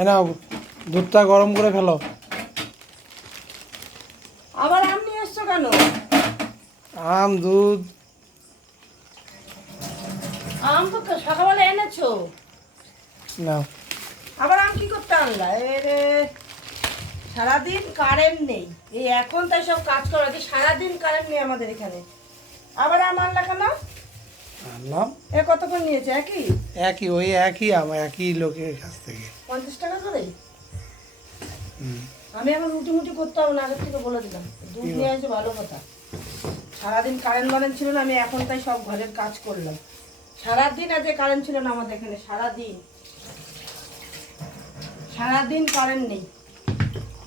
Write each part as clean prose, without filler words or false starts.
এই নাও, দুধটা গরম করে ফেলো। আবার আম নিয়ে এসছো কেন? আম, দুধ। আম তো সকালবেলা এনেছো। নাও। আবার আম কি করতে আনলা? রে সারাদিন কারেন্ট নেই, এই এখন তাই সব কাজ করা কি? সারাদিন কারেন্ট নেই আমাদের এখানে, আবার আম আনলা কেন? আনলাম। এ কতক্ষণ নিয়েছে? একই একই, ওই একই আম, একই লোকের কাছ থেকে। 50 টাকা করে। হুম। আমি এখন রুটি মুটি করতে হবে না, আগের থেকে বলে দিলাম। দুধ নিয়ে আসছে ভালো কথা। সারাদিন কারেন্ট বারেন্ট ছিল না, আমি এখন তাই সব ঘরের কাজ করলাম। সারাদিন আজকে কারেন্ট ছিল না আমাদের এখানে, সারাদিন সারাদিন কারেন্ট নেই।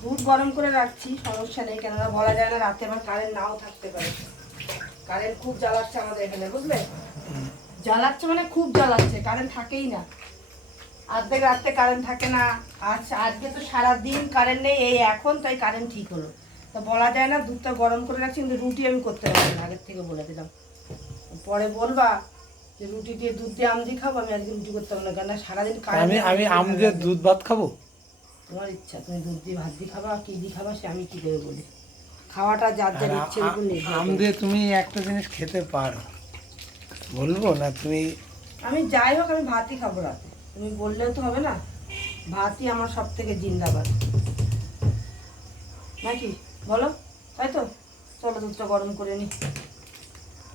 দুধ গরম করে রাখছি, সমস্যা নেই, কেননা বলা যায় না রাতে আমার কারেন্ট নাও থাকতে পারে। কারেন্ট খুব জ্বালাচ্ছে আমাদের এখানে, বুঝলে? জ্বালাচ্ছে মানে খুব জ্বালাচ্ছে, কারেন্ট থাকেই না। অর্ধেক রাত্রে কারেন্ট থাকে না। আচ্ছা, আজকে তো সারাদিন কারেন্ট নেই, এই এখন তাই কারেন্ট ঠিক হলো। তা বলা যায় না, দুধটা গরম করে রাখছি, কিন্তু রুটি আমি করতে পারবো না, আগের থেকে বলে দিলাম। পরে বলবা যে রুটি দিয়ে দুধ দিয়ে আম দিয়ে খাবো, আমি আজকে রুটি করতে পারবো না, কেন সারাদিন আমি কারেন্ট। আমি আম দিয়ে দুধ ভাত খাবো? তোমার ইচ্ছা, তুমি দুধ দিয়ে ভাত দিয়ে খাবা, কি দিয়ে খাবা সে আমি কি করে বলি। খাওয়াটা যার যার ইচ্ছের উপর নির্ভর আম করে। দিয়ে তুমি একটা জিনিস খেতে পারো, বলবো না তুমি? আমি যাই হোক, আমি ভাতই খাবো রাতে, তুমি বললেও তো হবে না। ভাতই আমার সব থেকে জিন্দাবাদ, নাকি বলো? তাই তো, চলো দুধটা গরম করে নি।